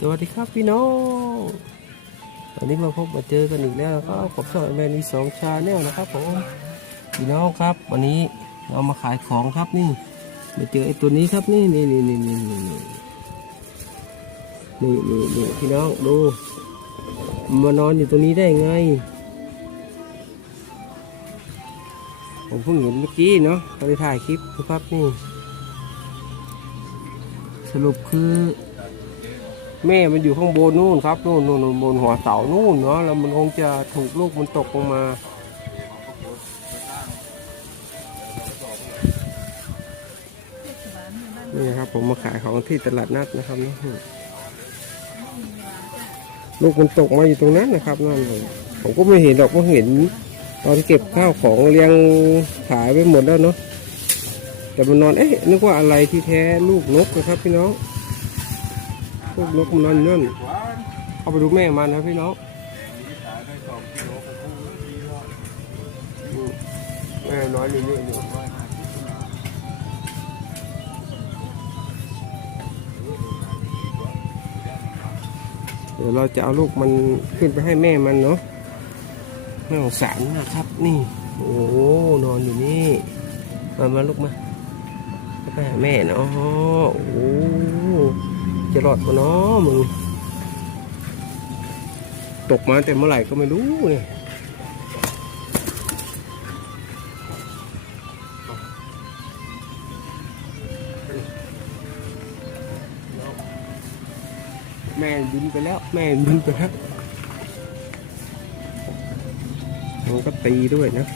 สวัสดีครับพี่น้องวันนี้มาพบมาเจอกันอีกแล้วครับผมช่องแมนอีสองชาแนลนะครับผมพี่น้องครับ วันนี้เรามาขายของครับนี่มาเจอไอ้ตัวนี้ครับนี่นี่นี่นี่นี่นี่นี่นี่นี่นี่พี่น้องดูมานอนอยู่ตรงนี้ได้ไง ผมเพิ่งเห็นเมื่อกี้เนาะเราไปถ่ายคลิปนะครับนี่ สรุปคือ แม่มันอยู่ข้างบนนู่นครับนู่นนู่นบนหัวเสานู่นเนาะแล้วมันคงจะถูกลูกมันตกลงมานี่ครับผมมาขายของที่ตลาดนัดนะครับนี่ลูกมันตกมาอยู่ตรงนั้นนะครับนั่นเลยผมก็ไม่เห็นหรอกเพราะเห็น ตอนเก็บข้าวของเรียงขายไปหมดแล้วเนาะแต่มันนอนเอ๊ะนึกว่าอะไรที่แท้ลูกนกนะครับพี่น้อง ลูกนกมันนอนอยู่นั่นเอาไปดูแม่มันนะพี่น้องแม่น้อยเรื่อยๆอยู่เดี๋ยวเราจะเอาลูกมันขึ้นไปให้แม่มันเนาะแม่ของสารนะครับนี่ โอ้นอนอยู่นี่ มามาลูกมาไปหาแม่เนาะโอ้ จะรอดปะเนาะมึง ตกมาแต่เมื่อไหร่ก็ไม่รู้เนี่ยแม่บินไปแล้ว แม่บินไปแล้วมันก็ตีด้วยนะ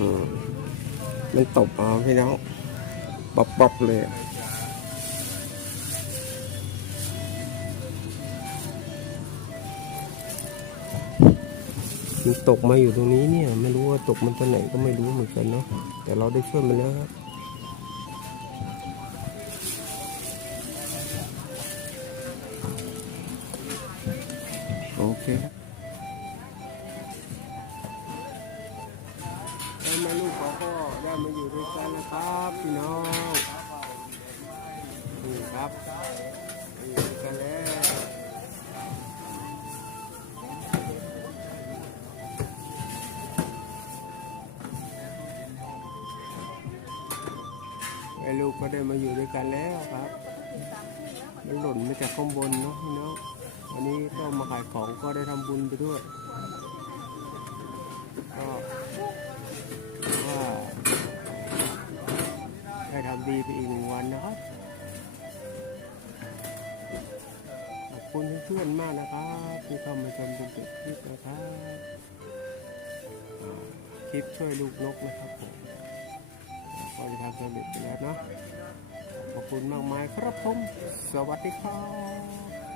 มมันตบเอาพี่น้อง ป๊อบๆเลยมันตกมาอยู่ตรงนี้เนี่ย ไม่รู้ว่าตกมันตัวไหนก็ไม่รู้เหมือนกันเนาะแต่เราได้ช่วยมันแล้วครับโอเค ก็ได้มาอยู่ด้วยกันนะครับพี่น้องนี่ครับมาอยู่ด้วยกันแล้วไอ้ลูกก็ได้มาอยู่ด้วยกันแล้วครับ มันหล่นมาจากข้างบนเนาะพี่น้องวันนี้ก็มาขายของก็ได้ทำบุญไปด้วยก็ คุณเพื่อนๆมากนะครับที่เข้ามาชมจนจบคลิปนะครับคลิปช่วยลูกนกนะครับผมก็จะทำสำเร็จไปแล้วเนาะขอบคุณมากมายครับผม สวัสดีครับ